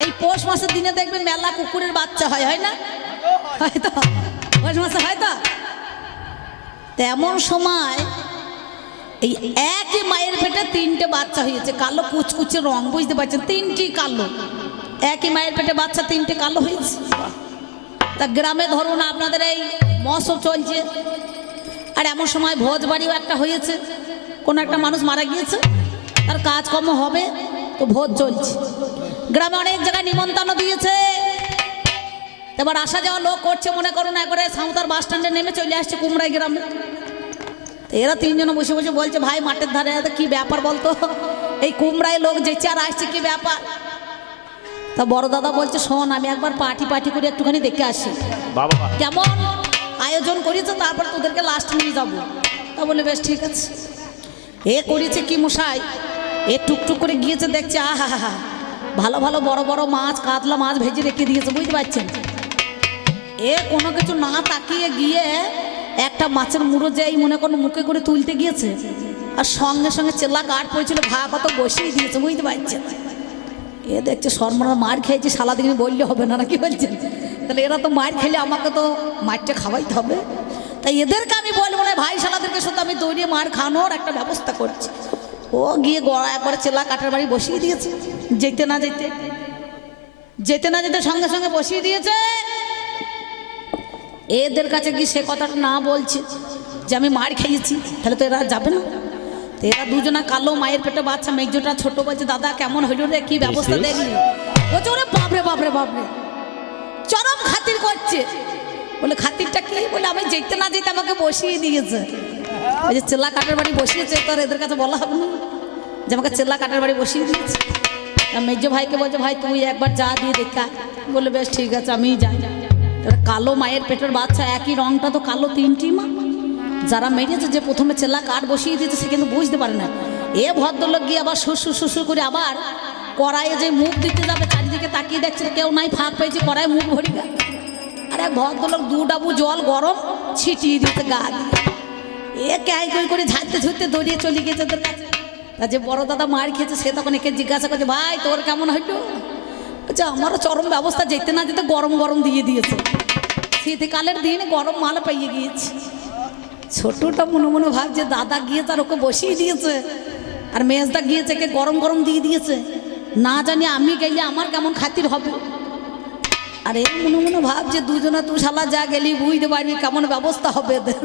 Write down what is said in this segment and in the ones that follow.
এই পৌষ মাসের দিনে দেখবেন মেলা কুকুরের বাচ্চা হয়, হয় না? হয়তো পৌষ মাসে হয়তো তেমন সময় এই একই মায়ের পেটে তিনটে বাচ্চা হয়েছে, কালো কুচকুচে রং, বুঝতে পারছেন? তিনটি কালো, একই মায়ের পেটে বাচ্চা তিনটে কালো হয়েছে। তা গ্রামে ধরুন আপনাদের এই মৎস্য চলছে, আর এমন সময় ভোজ বাড়িও একটা হয়েছে, কোনো একটা মানুষ মারা গিয়েছে, তার কাজকর্ম হবে, তো ভোজ চলছে। গ্রামে অনেক জায়গায় নিমন্ত্রণ দিয়েছে, এবার আসা যাওয়া লোক করছে, মনে করুন একবারে সাঁওতার বাস স্ট্যান্ডে নেমে চলে আসছে কুমড়াই গ্রামে। এরা তিনজন বসে বসে বলছে, ভাই মাঠের ধারে কি ব্যাপার বলতো, এই কুমড়ায় লোক যেছে আর আসছে, কি ব্যাপার? তা বড় দাদা বলছে, শোন আমি একবার পার্টি করে একটুখানি দেখে আসি কেমন আয়োজন করেছে, তারপর তোদেরকে লাস্ট নিয়ে যাবো। তা বলে বেশ ঠিক আছে। এ করেছে কি মশাই, এ টুকটুক করে গিয়েছে, দেখছে আহা হা হা ভালো ভালো বড় বড় মাছ, কাতলা মাছ ভেজে রেখে দিয়েছে, বুঝতে পারছেন? এ কোনো কিছু না তাকিয়ে গিয়ে একটা মাছের মুড়ো যেই মনে করুন মুখে করে তুলতে গিয়েছে, আর সঙ্গে সঙ্গে চেলা কাঠ পড়েছিল, ঘা কত বসিয়ে দিয়েছে, বুঝতে পারছেন? এ দেখছে সরমরা মার খেয়েছে, সারাদিন বললে হবে না, নাকি বলছেন? তাহলে এরা তো মার খেলে আমাকে তো মারটা খাওয়াইতে হবে, তাই এদেরকে আমি বলবো না, ভাই শালাদেরকে সাথে আমি দৌড়িয়ে মার খাওয়ানোর একটা ব্যবস্থা করছি। ও গিয়ে গড়া একবারে চেলা কাঠের বাড়ি বসিয়ে দিয়েছে, যেতে না যেতে সঙ্গে সঙ্গে বসিয়ে দিয়েছে। এদের কাছে গিয়ে সে কথাটা না বলছে যে আমি মার খেয়েছি, তাহলে তো এরা যাবে না। তো এরা দুজনা কালো, মায়ের পেটে বাচ্চা, মেজোটা ছোট, বলছে দাদা কেমন হইল রে, কি ব্যবস্থা দেখলি? বলছে ওরে বাপরে বাপরে বাপরে, চরম খাতির করছে। বলে খাতিরটা কি? বলে আমি যেতে না যেতে আমাকে বসিয়ে দিয়েছে। ওই যে চেলা কাঠের বাড়ি বসিয়েছে, তো আর এদের কাছে বলা হবে না যে আমাকে চেলা কাঠের বাড়ি বসিয়ে দিয়েছে। মেজো ভাইকে বলছে, ভাই তুই একবার যা দিয়ে দেখা। বলে বেশ ঠিক আছে, আমিই যাই। কালো মায়ের পেটের বাচ্চা, একই রংটা তো কালো, তিনটি মা। যারা মেরেছে, যে প্রথমে চেলা কাঠ বসিয়ে দিয়েছে, সে কিন্তু বুঝতে পারে না। এ ভদ্রলোক গিয়ে আবার শ্বশুর করে আবার কড়াইয়ে যে মুখ দিতে যাবে, চারিদিকে তাকিয়ে দেখছে কেউ নাই, ফাঁক পেয়েছে, কড়াইয়ে মুখ ভরি গা। আর এক ভদ্রলোক 2 ডাবু জল গরম ছিটিয়ে দিতে গা দিয়ে, এ ক্যাই করে ঝাড়তে দৌড়িয়ে চলে গেছে ওদের কাছে। তা যে বড় দাদা মার খেয়েছে, সে তখন একে জিজ্ঞাসা করছে, ভাই তোর কেমন হইল? বলছে আমারও চরম ব্যবস্থা, যেতে না যেতে গরম দিয়ে দিয়েছে। শীতকালের দিন গরম মাল পাইয়ে গিয়েছে। ছোটটা মনে ভাবছে দাদা গিয়ে তার ওকে বসিয়ে দিয়েছে, আর মেজদা গিয়েছে কে গরম দিয়ে দিয়েছে, না জানি আমি গেলে আমার কেমন খাতির হবে। আর এই মনে ভাবছে দুজনে তুই শালা যা গেলি বুঝতে পারবি কেমন ব্যবস্থা হবে এদের।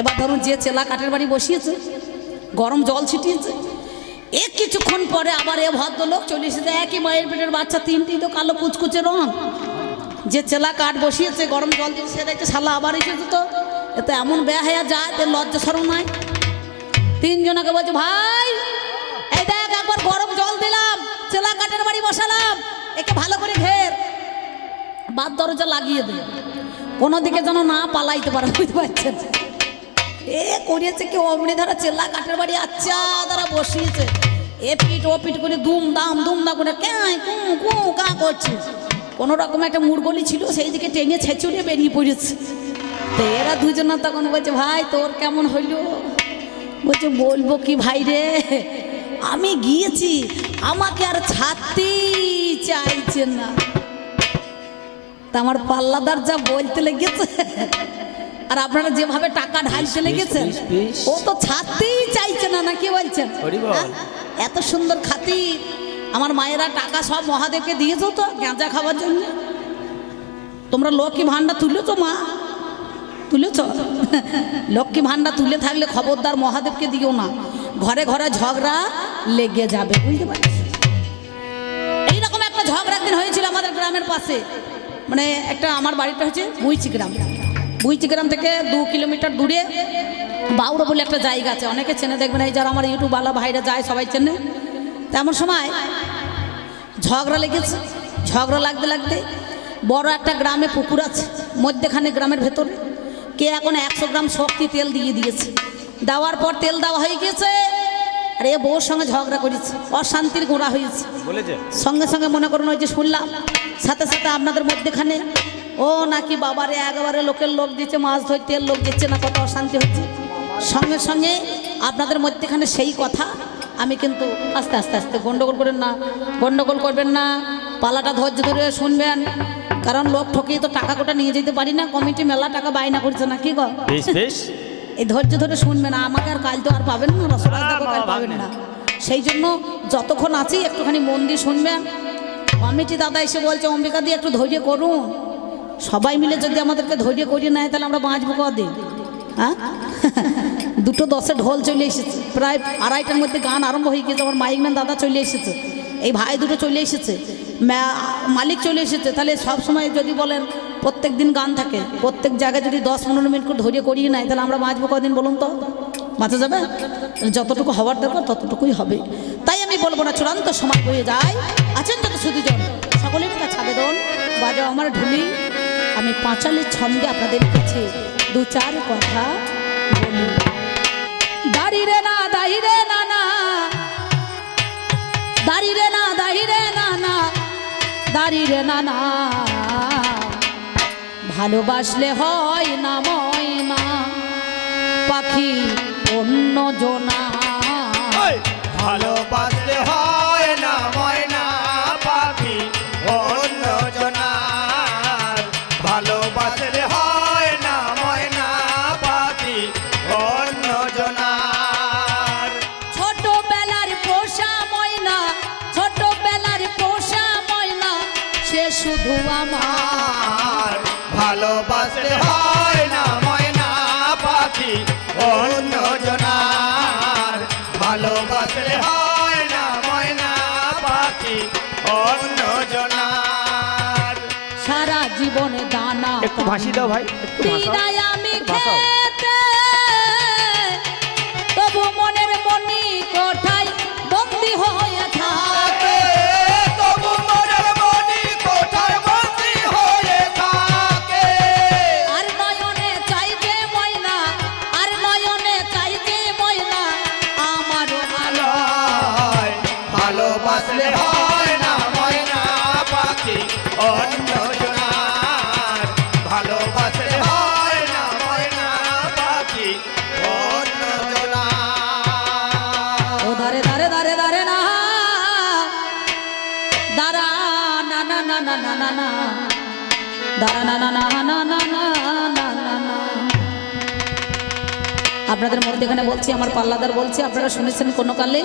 এবার ধরুন যে চেলা কাঠের বাড়ি বসিয়েছে, গরম জল ছিটিয়েছে, এ কিছুক্ষণ পরে আবার এ ভদ্রলোক চলে এসেছে, একই মায়ের পেটের বাচ্চা, তিনটি তো কালো কুচকুচে রং। যে চেলা কাঠ বসিয়েছে, গরম জল দিয়েছে, সে দেখছে শালা আবার এসেছে, তো এতে এমন বেহায়া যায়, এর লজ্জা শরম নাই। তিনজনকে বলছে, ভাই এই দেখ একবার গরম জল দিলাম, চেলা কাঠের বাড়ি বসালাম, একে ভালো করে ঘের, বাদ দরজা লাগিয়ে দে, কোনো দিকে যেন না পালাইতে পারে, বুঝতে পারছেন? এ করিয়েছে কি অমনি ধারা চেলা কাঠের বাড়ি আচ্ছা তারা বসিয়েছে, এ পিট ও পিট করে দুম দাম করে কা করছে। কোনো রকম একটা মুরগলি ছিল, সেই দিকে টেনে ছেঁচুড়ে বেরিয়ে পড়েছে। তো এরা দুজনা তখন বলছে, ভাই তোর কেমন হইল? বলছে বলবো কি ভাই রে, আমি গিয়েছি, আমাকে আর ছাড়তেই চাইছে না। তা আমার পাল্লাদার যা বলতে লেগেছে, আর আপনারা যেভাবে টাকা ঢালতে লেগেছেন, ও তো ছাড়তেই চাইছে না, না কি বলছেন? এত সুন্দর খাতির, আমার মায়েরা টাকা সব মহাদেবকে দিয়েছ তো গাঁজা খাওয়ার জন্য। তোমরা লক্ষ্মী ভান্ডার তুলেছ, মা তুলেছ? লক্ষ্মী ভান্ডার তুলে থাকলে খবরদার মহাদেবকে দিও না, ঘরে ঘরে ঝগড়া লেগে যাবে, বুঝতে পারছি? এইরকম একটা ঝগড়া একদিন হয়েছিল আমাদের গ্রামের পাশে, মানে একটা, আমার বাড়িটা হচ্ছে বুইচি গ্রাম থেকে 2 কিলোমিটার দূরে বাউড়া বলে একটা জায়গা আছে, অনেকে চেনে, দেখবেন এই যারা আমার ইউটিউবওয়ালা ভাইরা যায় সবাই চেনে। তেমন সময় ঝগড়া লেগেছে, ঝগড়া লাগতে বড় একটা গ্রামে পুকুর আছে, মধ্যেখানে গ্রামের ভেতরে কে এখন 100 গ্রাম শক্তি তেল দিয়ে দিয়েছে, দেওয়ার পর তেল দেওয়া হয়ে গেছে, আর এ বউর সঙ্গে ঝগড়া করেছে, অশান্তির গোড়া হয়েছে। সঙ্গে মনে করুন ওই যে শুনলাম, সাথে আপনাদের মধ্যেখানে ও নাকি বাবারে একেবারে লোকের লোক দিচ্ছে, মাছ ধরতে লোক দিচ্ছে না, কত অশান্তি হচ্ছে। সঙ্গে আপনাদের মধ্যেখানে সেই কথা আমি কিন্তু আস্তে গন্ডগোল করবেন না পালাটা ধৈর্য ধরে শুনবেন, কারণ লোক ঠকিয়ে তো টাকা কোটা নিয়ে যেতে পারি না, কমিটি মেলা টাকা বায়না করছে না, কি গো? বেশ বেশ, এই ধৈর্য ধরে শুনবেন, আমাকে আর কাল তো আর পাবেন না, রসরাজদাকে কাল পাবেন না। সেই জন্য যতক্ষণ আছি একটুখানি মন দিয়ে শুনবেন। কমিটি দাদা এসে বলছে অম্বিকা দিয়ে একটু ধৈর্য করুন, সবাই মিলে যদি আমাদেরকে ধৈর্য করিয়ে নেয় তাহলে আমরা বাঁচবো কদিন? হ্যাঁ, 2:10 ঢোল চলে এসেছে, প্রায় 2:30টার মধ্যে গান আরম্ভ হয়ে গেছে। আমার মাইকম্যান দাদা চলে এসেছে, এই ভাই দুটো চলে এসেছে, মালিক চলে এসেছে। তাহলে সব সময় যদি বলেন প্রত্যেক দিন গান থাকে, প্রত্যেক জায়গায় যদি 10-15 মিনিট করে ধৈর্য করিয়ে নেয় তাহলে আমরা বাঁচবো কদিন বলুন তো? বাঁচা যাবে? যতটুকু হওয়ার দরকার ততটুকুই হবে। তাই আমি বলবো না চূড়ান্ত সময় হয়ে যায়। আছেন যত সুদীজন সকলের কাছে আবেদন, বাজাও আমার ঢুলি, আমি পাঁচালির ছন্দে আপনাদের কাছে 2-4 কথা বলি। দাঁড়িয়ে না দাঁড়িয়ে না না, দাঁড়িয়ে না দাঁড়িয়ে না না, দাঁড়িয়ে না না, ভালোবাসলে হয় না ময়না পাখি অন্য জনা, ভালোবাসলে হয় না ময়না পাখি অন্য জনার, ভালোবাসলে হয় না ময়না পাখি অন্য জনার। ছোটবেলার পোষা ময়না, ছোটবেলার পোষা ময়না, সে শুধু আমার। ভালোবাসলে হয় না ময়না পাখি অন্য জনার, ভালোবাসলে হয় না ময়না পাখি অন্য জনার। সারা জীবনে দানা একটু ভাসি দাও ভাই, একটু ভাসাও, বিদায় আমি একটু ভাসাও। খেতে, তবু মনের মনি কোঠায় বন্দি হয়ে থাকে। তবু মনের মনি কোঠায় বন্দি হয়ে থাকে। আর নয়নে চাইতে ময়না, আর নয়নে চাইতে ময়না আমার আলো। ভালোবাসলে হয় না ময়না পাখি অন্য জনার, ভালোবাসলে হয় না ময়না পাখি অন্য জনার। ও দারে দারে দারে দারে না, দাঁড়া না না না না না না না, দাঁড়া না না না না না না না না না। আপনাদের মধ্যে এখানে বলছি, আমার পাল্লাদার বলছি, আপনারা শুনেছেন কোনো কালে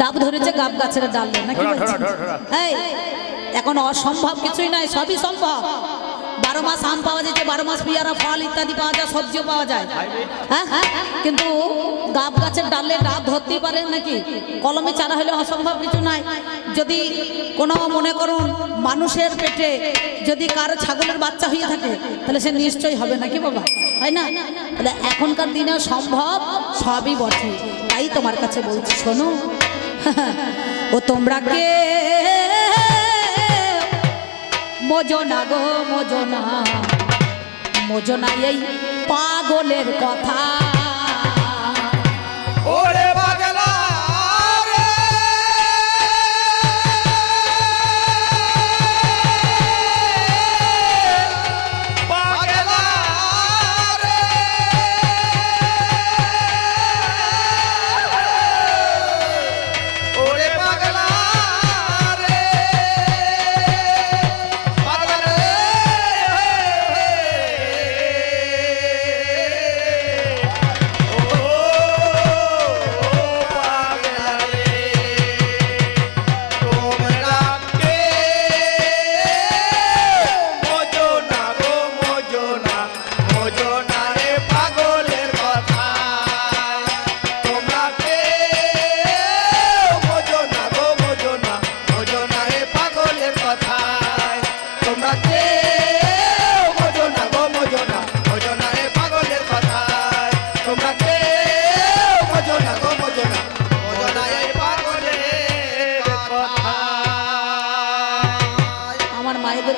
ডাব ধরেছে গাব গাছের ডালে নাকি বলছেন? এই এখন অসম্ভব কিছুই নাই, সবই সম্ভব। 12 মাস আম পাওয়া যাচ্ছে, 12 মাস পেয়ারা ফল ইত্যাদি পাওয়া যায়, সবজিও পাওয়া যায়। হ্যাঁ, কিন্তু গাব গাছের ডালে ডাব ধরতেই পারে নাকি? কলমে চারা হলে অসম্ভব কিছু নাই। যদি কোনো মনে করুন মানুষের পেটে যদি কারো ছাগলের বাচ্চা হয়ে থাকে তাহলে সে নিশ্চয়ই হবে নাকি বাবা, হয় না? তাহলে এখনকার দিনেও সম্ভব, সবই বটে। তাই তোমার কাছে বলছি শোনো, ও তোমরা কে মোজনা গো মোজনা, মোজনা এই পাগলের কথা। ওরে পাগলা রে, পাগলা রে, ওরে পাগলা রে, পাগলা রে,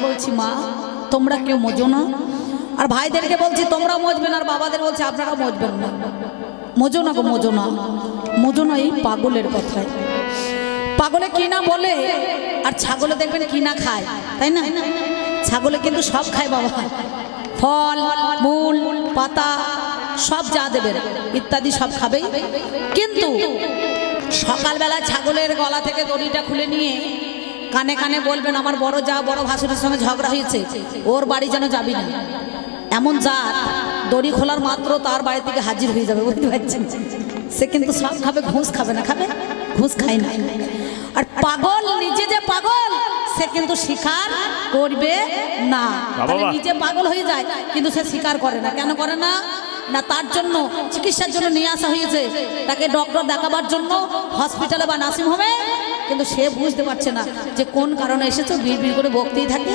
বলছি মা তোমরা কেউ মজো না, আর ভাইদেরকে বলছি তোমরা মজবেন, আর বাবাদের বলছি আপনারা মজবেন না। মজো না গো মজো না, মজো না এই পাগলের কথায়। পাগলে কি না বলে, আর ছাগলে দেখবেন কি না খায়, তাই না? ছাগলে কিন্তু সব খায় বাবা, ফল মূল পাতা সব যা দেবেন ইত্যাদি সব খাবেই। কিন্তু সকালবেলা ছাগলের গলা থেকে দড়িটা খুলে নিয়ে কানে কানে বলবেন আমার বড় যা বড় ভাসুরের সঙ্গে ঝগড়া হয়েছে, ওর বাড়ি যেন যাবি না। এমন জাত দড়ি খোলার মাত্র তার বাড়ি থেকে হাজির হয়ে যাবে, বুঝতে পারছেন? সে কিন্তু সব খাবে, ঘুষ খাবে না, খাবে ঘুষ খায় না। আর পাগল নিজে যে পাগল সে কিন্তু স্বীকার করবে না। তাহলে নিজে পাগল হয়ে যায় কিন্তু সে স্বীকার করে না। কেন করে না? না তার জন্য চিকিৎসার জন্য নিয়ে আসা হয়েছে, তাকে ডক্টর দেখাবার জন্য হসপিটালে বা নার্সিং হোমে, কিন্তু সে বুঝতে পারছে না যে কোন কারণে এসেছে, বিড় করে বকতেই থাকে।